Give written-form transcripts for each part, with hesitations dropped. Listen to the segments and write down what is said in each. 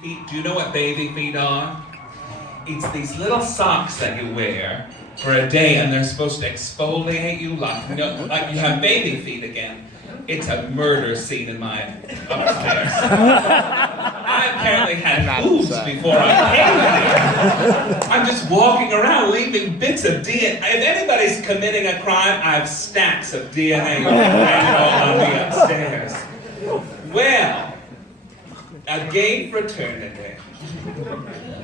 feet. Do you know what baby feet are? It's these little socks that you wear for a day, and they're supposed to exfoliate you like you have baby feet again. It's a murder scene in my upstairs. I apparently had boobs before I came here. I'm just walking around leaving bits of DNA. If anybody's committing a crime, I have stacks of DNA all on me upstairs. Well, a gay fraternity.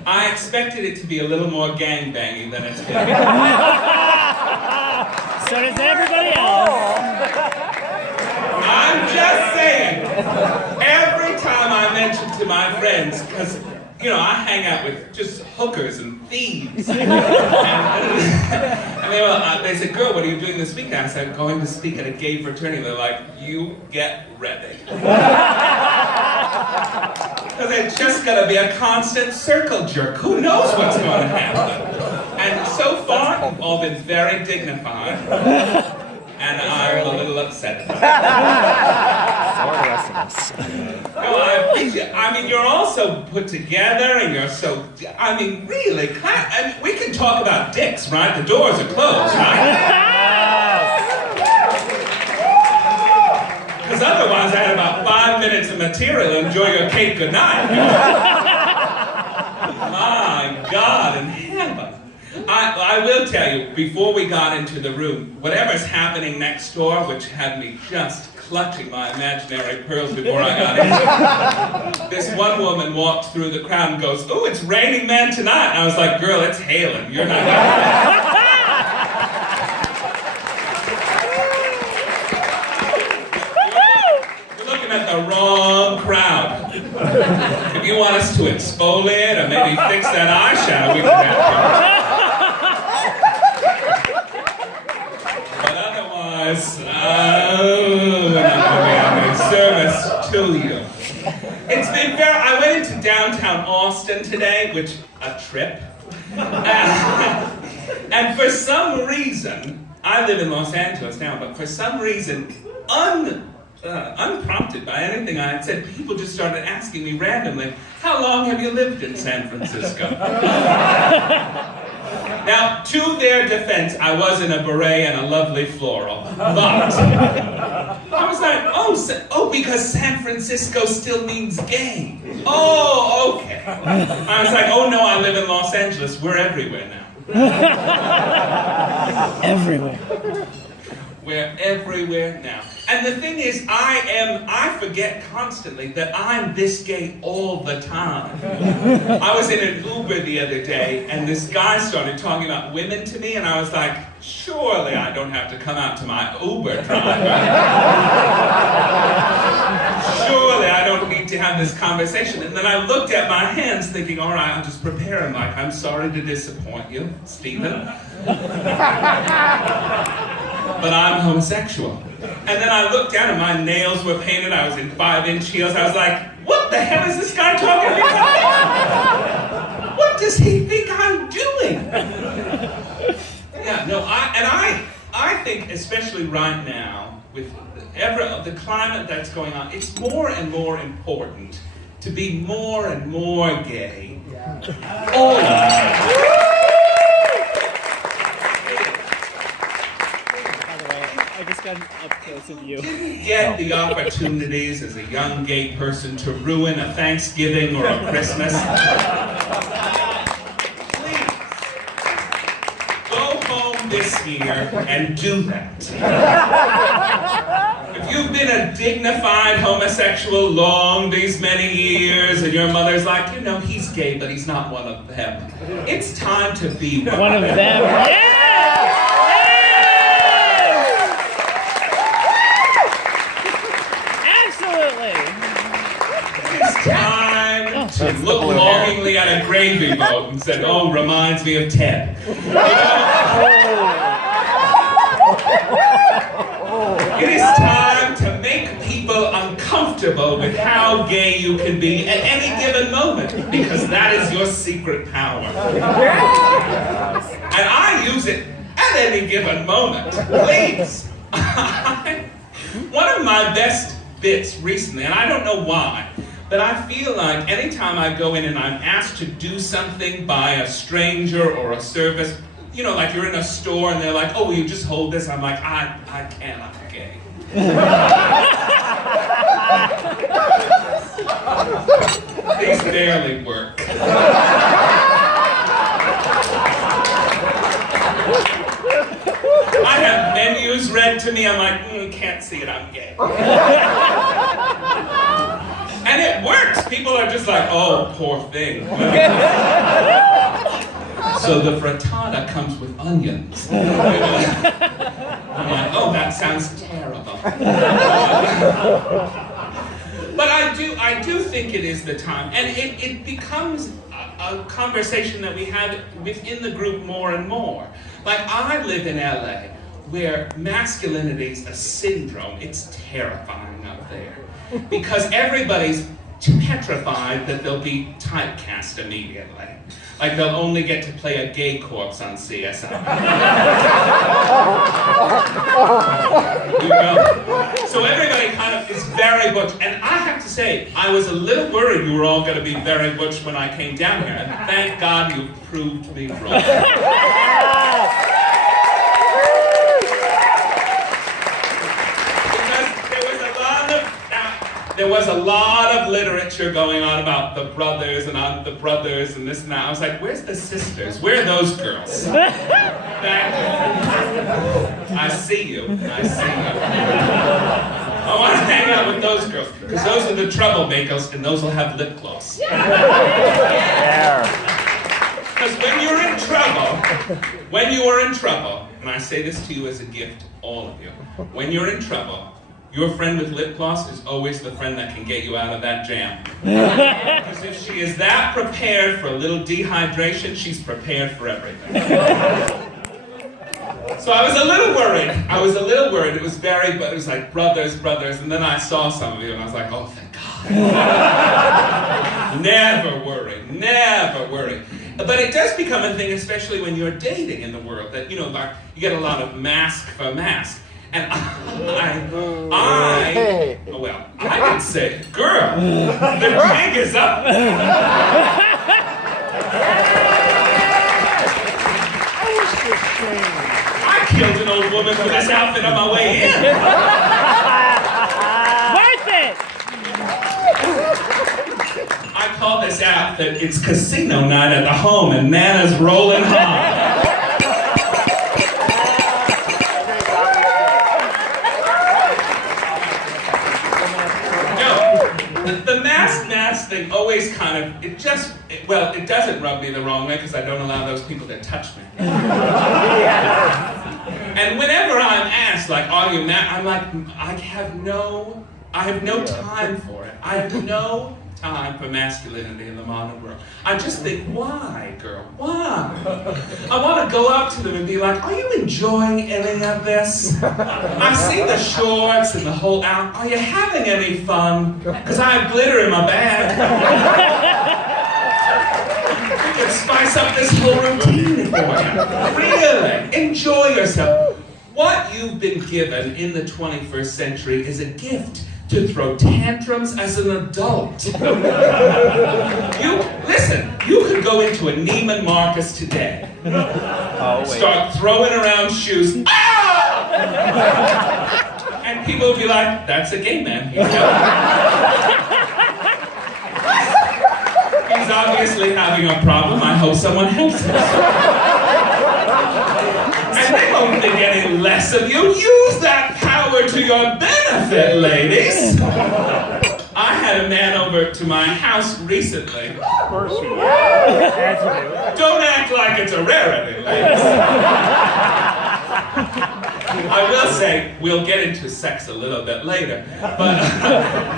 I expected it to be a little more gangbanging than it's been. So does everybody else. I'm just saying, every time I mention to my friends, because, you know, I hang out with just hookers and thieves. And they said, girl, what are you doing this weekend? I said, going to speak at a gay fraternity. They're like, you get ready. Because it's just going to be a constant circle jerk. Who knows what's going to happen? And so far, you've all been very dignified. And I'm a little upset about it. No, I appreciate. I mean, you're all so put together, and you're so. I mean, really. I mean, we can talk about dicks, right? The doors are closed, right? Because otherwise, I had about 5 minutes of material. Enjoy your cake. Good night. My God in heaven. I will tell you, before we got into the room, whatever's happening next door, which had me just clutching my imaginary pearls before I got in, this one woman walked through the crowd and goes, "Ooh, it's raining men tonight." And I was like, girl, it's hailing. You're not going You're looking at the wrong crowd. If you want us to exfoliate or maybe fix that eyeshadow, we can have you. Service to you. It's been I went into downtown Austin today, which a trip. And for some reason, I live in Los Angeles now, but for some reason, unprompted by anything I had said, people just started asking me randomly, how long have you lived in San Francisco? Now, to their defense, I was in a beret and a lovely floral, but I was like, oh, because San Francisco still means gay. Oh, okay. I was like, oh no, I live in Los Angeles. We're everywhere now. Everywhere. We're everywhere now. And the thing is, I forget constantly that I'm this gay all the time. I was in an Uber the other day, and this guy started talking about women to me, and I was like, surely I don't have to come out to my Uber driver. Surely I don't need to have this conversation. And then I looked at my hands thinking, all right, I'll just prepare him. Like, I'm sorry to disappoint you, Stephen. But I'm homosexual. And then I looked down and my nails were painted. I was in 5-inch heels. I was like, what the hell is this guy talking to me about? What does he think I'm doing? Yeah, no, I think, especially right now, with the climate that's going on, it's more and more important to be more and more gay. All of us. Up close of you. Didn't get the opportunities as a young gay person to ruin a Thanksgiving or a Christmas. Please, go home this year and do that. If you've been a dignified homosexual long these many years and your mother's like, you know, he's gay, but he's not one of them. It's time to be one of them. Yeah! Time to look longingly at a gravy boat and said, oh, reminds me of Ted. You know? It is time to make people uncomfortable with how gay you can be at any given moment, because that is your secret power. And I use it at any given moment. Please. One of my best bits recently, and I don't know why, But I feel like anytime I go in and I'm asked to do something by a stranger or a service, you know, like you're in a store and they're like, oh, will you just hold this? I'm like, I can't, I'm gay. These barely work. I have menus read to me, I'm like, can't see it, I'm gay. And it works. People are just like, oh, poor thing. So the frittata comes with onions. I'm like, oh, that sounds terrible. But I do think it is the time. And it becomes a conversation that we have within the group more and more. Like, I live in LA, where masculinity is a syndrome. It's terrifying up there. Because everybody's petrified that they'll be typecast immediately. Like they'll only get to play a gay corpse on CSI. You know? So everybody kind of is very butch. And I have to say, I was a little worried you were all going to be very butch when I came down here. And thank God you proved me wrong. There was a lot of literature going on about the brothers and this and that. I was like, where's the sisters? Where are those girls? I see you. I want to hang out with those girls, because those are the troublemakers, and those will have lip gloss. Because when you are in trouble, and I say this to you as a gift, all of you, when you're in trouble, your friend with lip gloss is always the friend that can get you out of that jam. Because if she is that prepared for a little dehydration, she's prepared for everything. So I was a little worried. It was but it was like brothers, and then I saw some of you and I was like, oh, thank God. Never worry. But it does become a thing, especially when you're dating in the world, that, you know, like, you get a lot of mask for mask. And I didn't say, girl, the jig is up. I killed an old woman for this outfit on my way in. Worth it! I call this outfit, it's casino night at the home and Nana's rolling hard. The mask thing always kind of, it doesn't rub me the wrong way because I don't allow those people to touch me. And whenever I'm asked, like, are you mad? I'm like, I have no time for it. I have no time for masculinity in the modern world. I just think, why, girl? Why? I want to go up to them and be like, are you enjoying any of this? I see the shorts and the whole out. Are you having any fun? Because I have glitter in my bag. We can spice up this whole routine for you. Really, enjoy yourself. What you've been given in the 21st century is a gift to throw tantrums as an adult. You could go into a Neiman Marcus today. Start throwing around shoes. Ah! And people would be like, that's a gay man. He's obviously having a problem. I hope someone helps him. And they won't think any less of you. Use that power to your benefit, ladies. I had a man over to my house recently. Of course you do. Don't act like it's a rarity, ladies. I will say, we'll get into sex a little bit later, but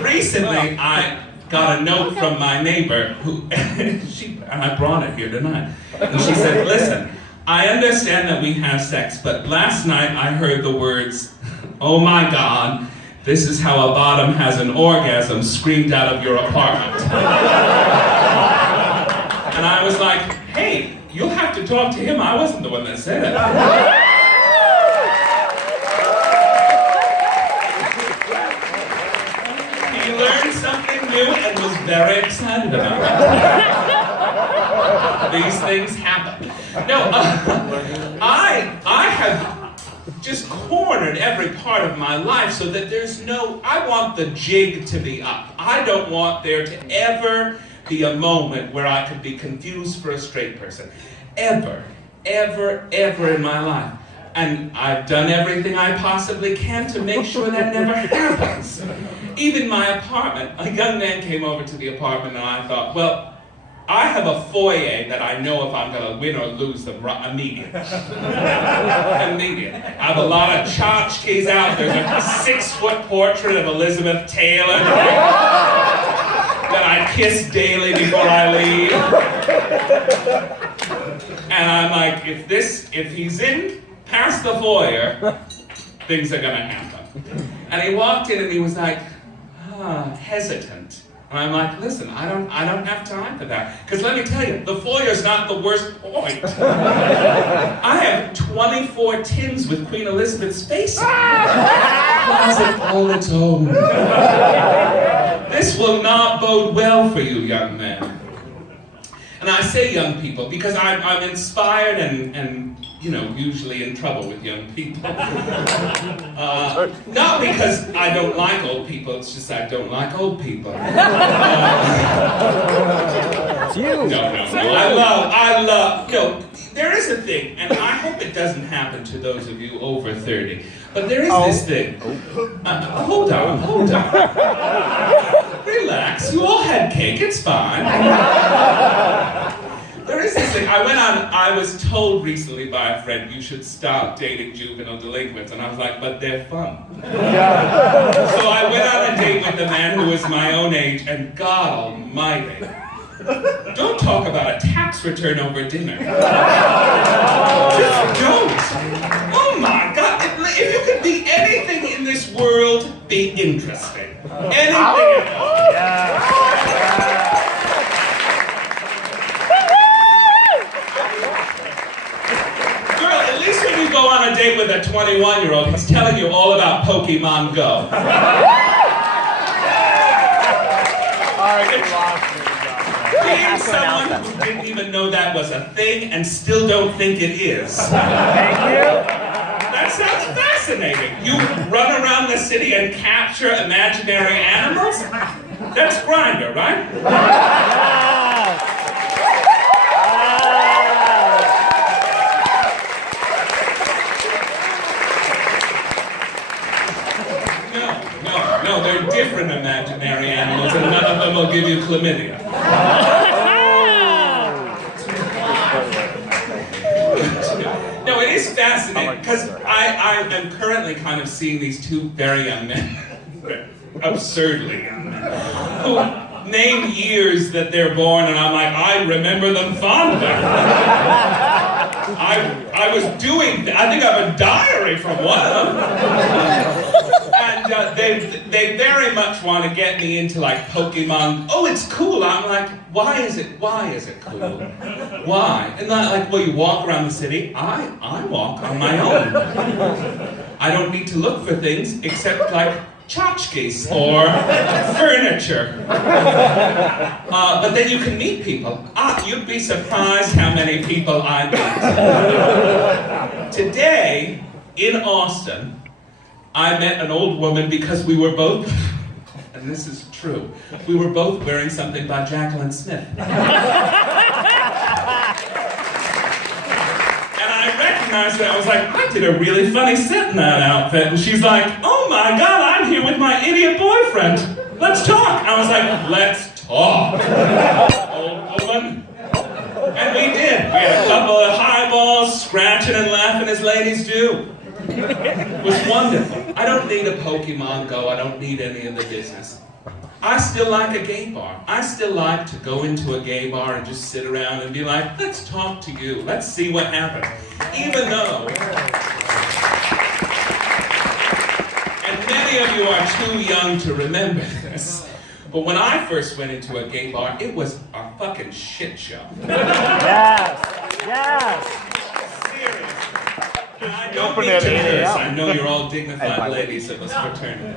recently I got a note from my neighbor and I brought it here tonight. And she said, listen, I understand that we have sex, but last night I heard the words, oh my God, this is how a bottom has an orgasm, screamed out of your apartment. And I was like, hey, you'll have to talk to him. I wasn't the one that said it. He learned something new and was very excited about it. These things happen. No, I have just cornered every part of my life so that I want the jig to be up. I don't want there to ever be a moment where I could be confused for a straight person. Ever in my life. And I've done everything I possibly can to make sure that never happens. Even my apartment, a young man came over to the apartment and I thought, well, I have a foyer that I know if I'm going to win or lose them immediate. Immediate. I have a lot of tchotchkes out. There's a 6-foot portrait of Elizabeth Taylor that I kiss daily before I leave. And I'm like, if he's in past the foyer, things are gonna happen. And he walked in and he was like, hesitant. And I'm like, listen, I don't have time for that. Because let me tell you, the foyer's not the worst point. I have 24 tins with Queen Elizabeth's face in it. Closet all its own. This will not bode well for you, young man. And I say young people because I'm inspired and usually in trouble with young people. Not because I don't like old people, it's just I don't like old people. It's you. No. There is a thing, and I hope it doesn't happen to those of you over 30. But there is this thing. Hold on. Relax, you all had cake, it's fine. There is this thing. I was told recently by a friend, you should stop dating juvenile delinquents. And I was like, but they're fun. So I went on a date with a man who was my own age, and God almighty. Don't talk about a tax return over dinner. Just don't. Oh my God. If you could be anything in this world, be interesting. Anything at all. Girl, at least when you go on a date with a 21-year-old, he's telling you all about Pokemon Go. Being someone who didn't even know that was a thing and still don't think it is. Thank you. That sounds fascinating. You run around the city and capture imaginary animals? That's Grindr, right? No, they're different imaginary animals and none of them will give you chlamydia. No, it is fascinating because I am currently kind of seeing these two very young men, absurdly young men, who name years that they're born, and I'm like, I remember them fondly. I think I have a diary from one of them. And they very much want to get me into like Pokemon. Oh, it's cool. I'm like, why is it cool? Why? And not like, well, you walk around the city. I walk on my own. I don't need to look for things except like tchotchkes or furniture. But then you can meet people. You'd be surprised how many people I meet. Today, in Austin, I met an old woman because we were both, and this is true, we were both wearing something by Jacqueline Smith. And I recognized it. I was like, I did a really funny set in that outfit. And she's like, oh my God, I'm here with my idiot boyfriend. Let's talk. I was like, let's talk, old woman. And we did. We had a couple of highballs, scratching and laughing as ladies do. It was wonderful. I don't need a Pokemon Go. I don't need any of the business. I still like a gay bar. I still like to go into a gay bar and just sit around and be like, let's talk to you. Let's see what happens. Even though, and many of you are too young to remember this, but when I first went into a gay bar, it was a fucking shit show. Yes. Seriously. I don't need to curse. I know you're all dignified ladies of this fraternity.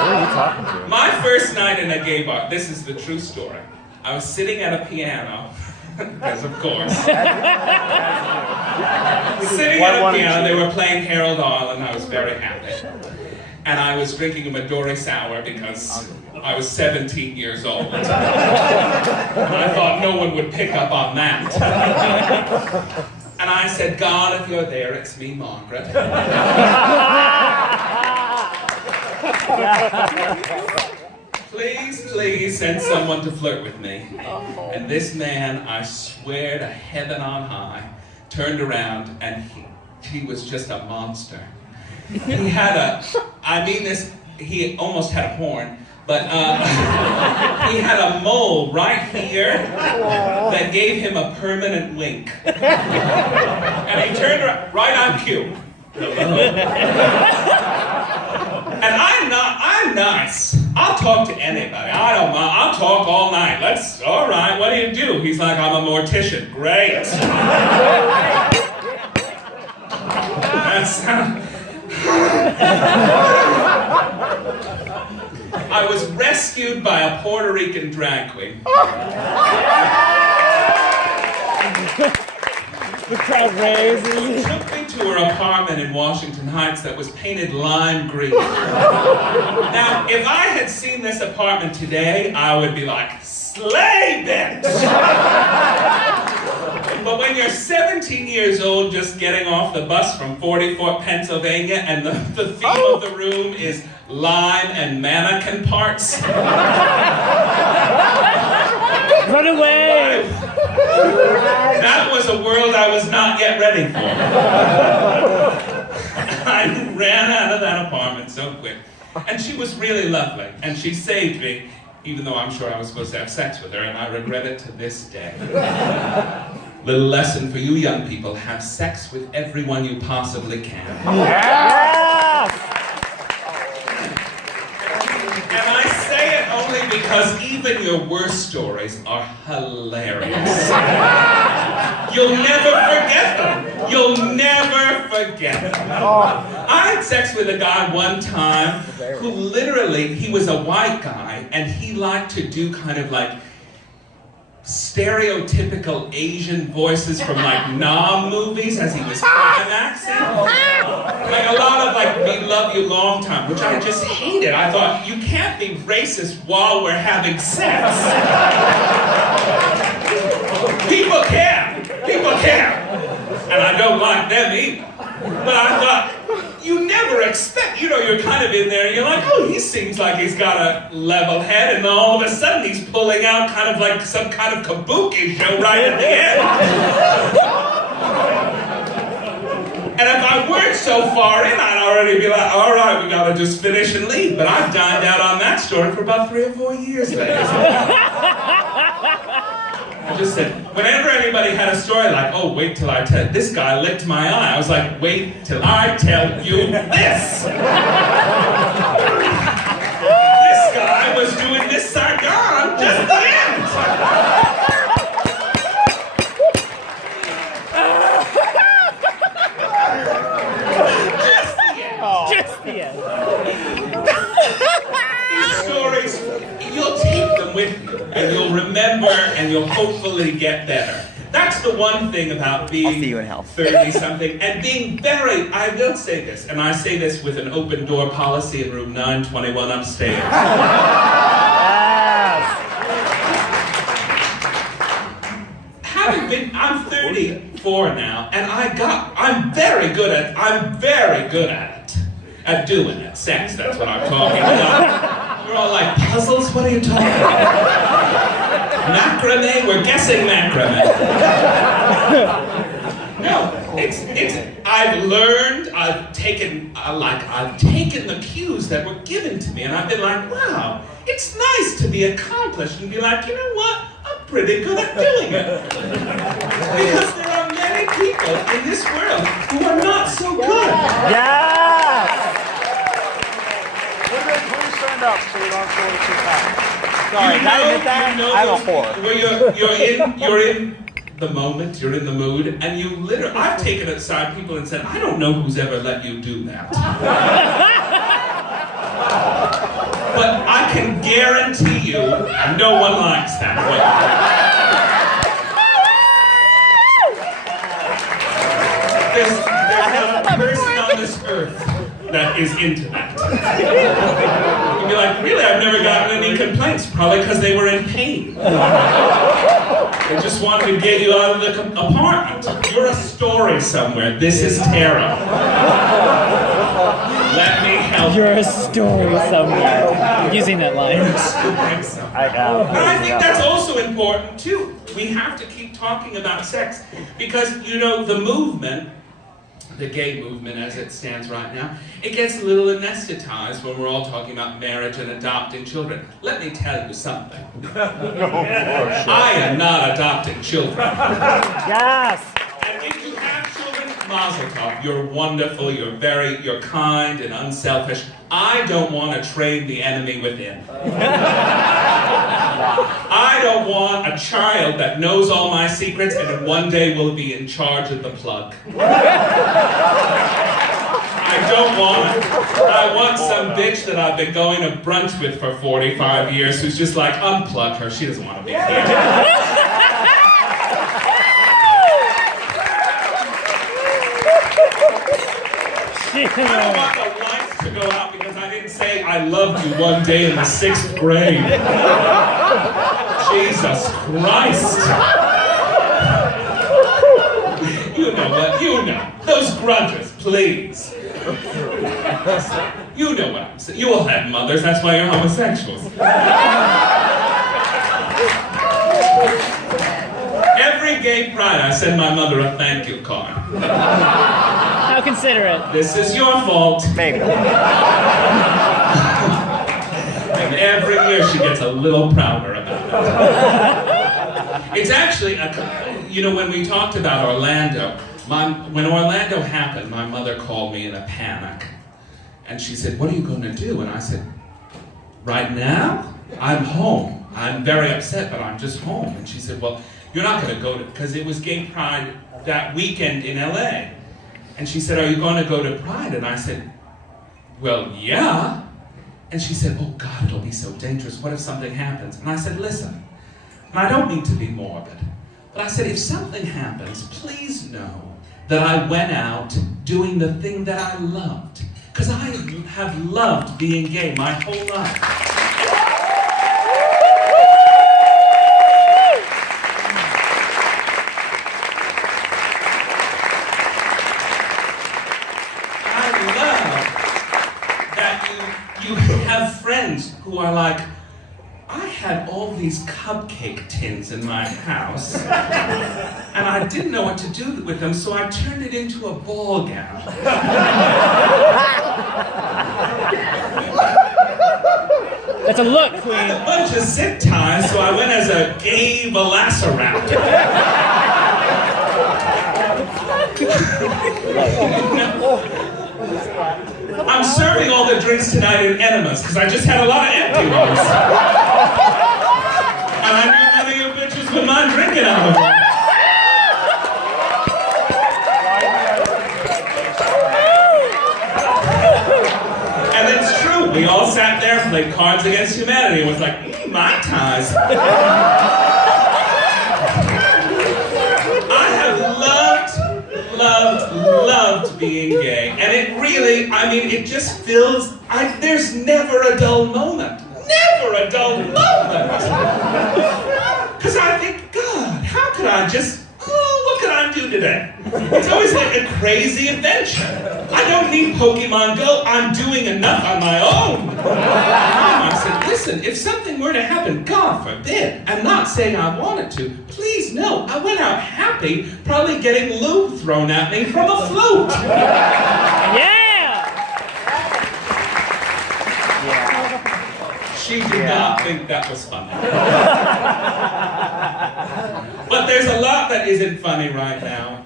are you talking to? My first night in a gay bar, this is the true story. I was sitting at a piano, because of course. Sitting at a piano, they were playing Harold Arlen, I was very happy. And I was drinking a Midori sour because I was 17 years old. And I thought no one would pick up on that. And I said, God, if you're there, it's me, Margaret. Please, please send someone to flirt with me. And this man, I swear to heaven on high, turned around and he was just a monster. He had he almost had a horn, but he had a mole right here that gave him a permanent wink. And he turned around, right on cue. And I'm nice. I'll talk to anybody. I don't mind. I'll talk all night. All right, what do? He's like, I'm a mortician. Great. I was rescued by a Puerto Rican drag queen. The crowd raises. Took me to her apartment in Washington Heights that was painted lime green. Now, if I had seen this apartment today, I would be like, slay bitch! But when you're 17 years old, just getting off the bus from 44, Pennsylvania, and the theme of the room is lime and mannequin parts. Run away! That was a world I was not yet ready for. I ran out of that apartment so quick. And she was really lovely, and she saved me, even though I'm sure I was supposed to have sex with her, and I regret it to this day. Little lesson for you young people, have sex with everyone you possibly can. Yes! And I say it only because even your worst stories are hilarious. You'll never forget them. You'll never forget them. I had sex with a guy one time who literally, he was a white guy, and he liked to do kind of like stereotypical Asian voices from like Nam movies as he was climaxing. Like a lot of like We Love You Long Time, which I just hated. I thought, you can't be racist while we're having sex. People care. People care. And I don't like them either. But I thought, you never expect, you're kind of in there and you're like, oh, he seems like he's got a level head, and then all of a sudden he's pulling out kind of like some kind of kabuki show right at the end. And if I weren't so far in, I'd already be like, all right, we gotta just finish and leave. But I've dined out on that story for about 3 or 4 years, ladies. I just said, whenever anybody had a story like, oh, wait till I tell, this guy licked my eye, I was like, wait till I tell you this. This guy was doing this sargon just the end. Just the end. These stories, you'll take them with you, and you'll remember, and you'll hopefully get better. That's the one thing about being 30-something and being very, I will say this, and I say this with an open door policy in room 921 upstairs. I'm 34 now, and I'm very good at it. At doing it. Sex, that's what I'm talking about. We're all like, puzzles? What are you talking about? Macrame? We're guessing macrame. No, I've learned, I've taken the cues that were given to me, and I've been like, wow, it's nice to be accomplished and be like, you know what? I'm pretty good at doing it. Because there are many people in this world who are not so good. Yeah! Please stand up so we don't go too fast. Sorry, can I admit that? I'm a whore. Where you're in the moment, you're in the mood, and you literally, I've taken it aside people and said, I don't know who's ever let you do that. But I can guarantee you, no one likes that. There's not a person on this earth that is into that. You'd be like, really? I've never gotten any complaints. Probably because they were in pain. They just wanted to get you out of the apartment. You're a story somewhere. This is Tara. Let me help. You're a story somewhere. I'm using that line. I know. But I think that's also important too. We have to keep talking about sex because, you know, the movement, the gay movement as it stands right now, it gets a little anesthetized when we're all talking about marriage and adopting children. Let me tell you something. I am not adopting children. Yes! And if you have children, mazel tov. You're wonderful, you're kind and unselfish. I don't want to train the enemy within. I don't want a child that knows all my secrets and one day will be in charge of the plug. I don't want it. I want some bitch that I've been going to brunch with for 45 years who's just like, unplug her, she doesn't want to be here. I don't want the lights to go out because I didn't say I loved you one day in the 6th grade. Jesus Christ. You know what? You know. Those grudges, please. You know what I'm saying. You all have mothers, that's why you're homosexuals. Every gay pride, I send my mother a thank you card. How considerate. This is your fault. Maybe. And every year she gets a little prouder about it. It's actually, you know, when we talked about Orlando, when Orlando happened, my mother called me in a panic. And she said, what are you going to do? And I said, right now, I'm home. I'm very upset, but I'm just home. And she said, well, you're not going to go to, because it was Gay Pride that weekend in LA. And she said, are you going to go to Pride? And I said, well, yeah. And she said, oh God, it'll be so dangerous. What if something happens? And I said, listen, and I don't mean to be morbid, but I said, if something happens, please know that I went out doing the thing that I loved. Because I have loved being gay my whole life. You have friends who are like, I had all these cupcake tins in my house, and I didn't know what to do with them, so I turned it into a ball gown. That's a look, I Queen. had a bunch of zip ties, so I went as a gay velociraptor. I'm serving all the drinks tonight in enemas because I just had a lot of empty ones. And I knew none of you bitches would mind drinking out of them. And it's true, we all sat there and played Cards Against Humanity and was like, my ties. I have loved being gay. And it really, I mean, it just fills, there's never a dull moment. Never a dull moment. Because I think, God, how could I just, what could I do today? It's always a crazy adventure. I don't need Pokemon Go. I'm doing enough on my own. I said, listen, if something were to happen, God forbid, I'm not saying I wanted to, please no. I went out happy, probably getting lube thrown at me from a flute. Yeah! She did not think that was funny. But there's a lot that isn't funny right now.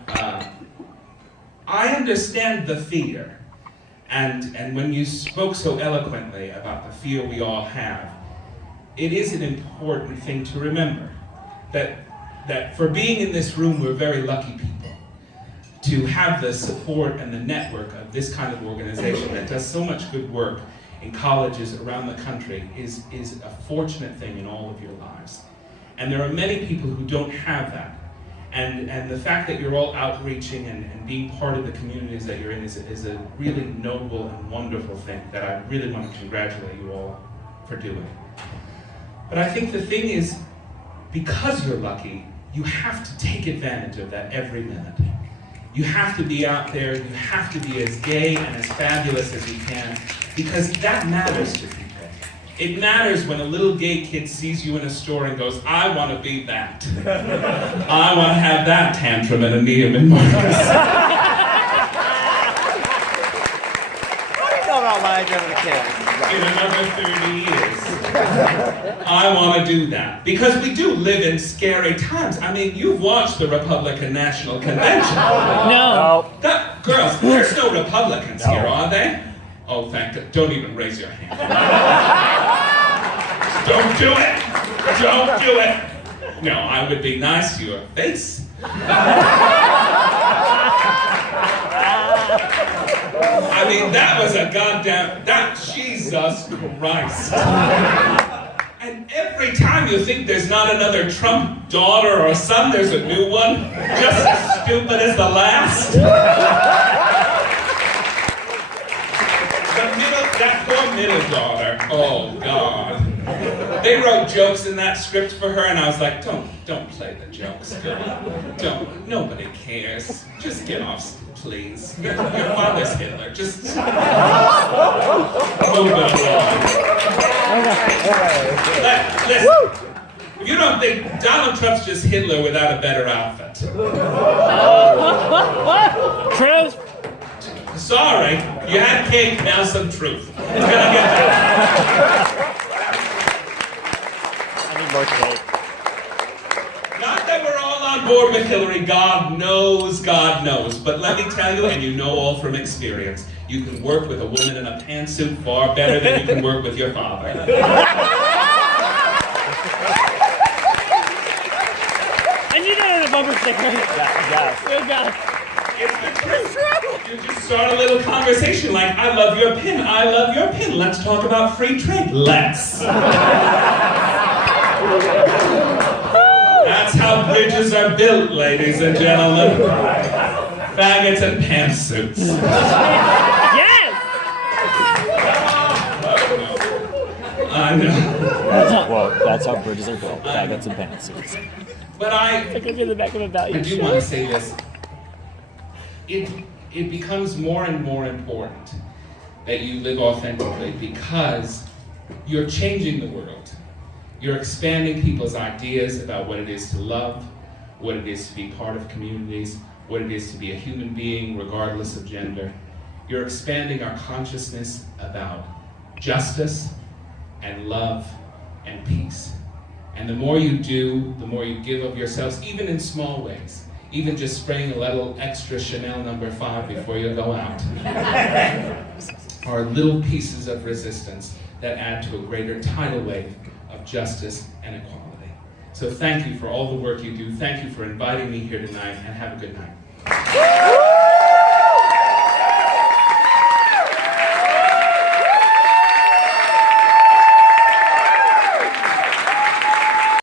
I understand the fear. And when you spoke so eloquently about the fear we all have, it is an important thing to remember that for being in this room, we're very lucky people to have the support and the network of this kind of organization that does so much good work in colleges around the country is a fortunate thing in all of your lives. And there are many people who don't have that. And the fact that you're all outreaching and being part of the communities that you're in is a really noble and wonderful thing that I really want to congratulate you all for doing. But I think the thing is, because you're lucky, you have to take advantage of that every minute. You have to be out there, you have to be as gay and as fabulous as you can, because that matters to people. It matters when a little gay kid sees you in a store and goes, I want to be that. I want to have that tantrum at a Neiman Marcus. What do you know about when I go to the kids? In another 30 years. I want to do that. Because we do live in scary times. I mean, you've watched the Republican National Convention. No. Girls, there's no Republicans here, are they? Oh, thank God. Don't even raise your hand. Don't do it! Don't do it! No, I would be nice to your face. I mean, that was a goddamn... Jesus Christ. And every time you think there's not another Trump daughter or son, there's a new one, just as stupid as the last. That poor middle daughter, oh God. They wrote jokes in that script for her and I was like, don't play the jokes, girl. Don't, nobody cares. Just get off, please. Your father's Hitler, just move it along. Listen, you don't think Donald Trump's just Hitler without a better outfit. Truth. Sorry, you had cake, now some truth. It's gonna get better. I need more cake. Not that we're all on board with Hillary, God knows. But let me tell you, and you know all from experience, you can work with a woman in a pantsuit far better than you can work with your father. And you got it on a bumper sticker. Yeah. Good God. It's the truth. You just start a little conversation like, I love your pin, I love your pin. Let's talk about free trade. Let's. That's how bridges are built, ladies and gentlemen. Faggots and pantsuits. Yes! I know. Well, that's how bridges are built. Faggots and pantsuits. But I could be the back of a I value do want to say this. It becomes more and more important that you live authentically because you're changing the world. You're expanding people's ideas about what it is to love, what it is to be part of communities, what it is to be a human being regardless of gender. You're expanding our consciousness about justice and love and peace. And the more you do, the more you give of yourselves, even in small ways. Even just spraying a little extra Chanel No. 5 before you go out. Are little pieces of resistance that add to a greater tidal wave of justice and equality. So thank you for all the work you do. Thank you for inviting me here tonight, and have a good night.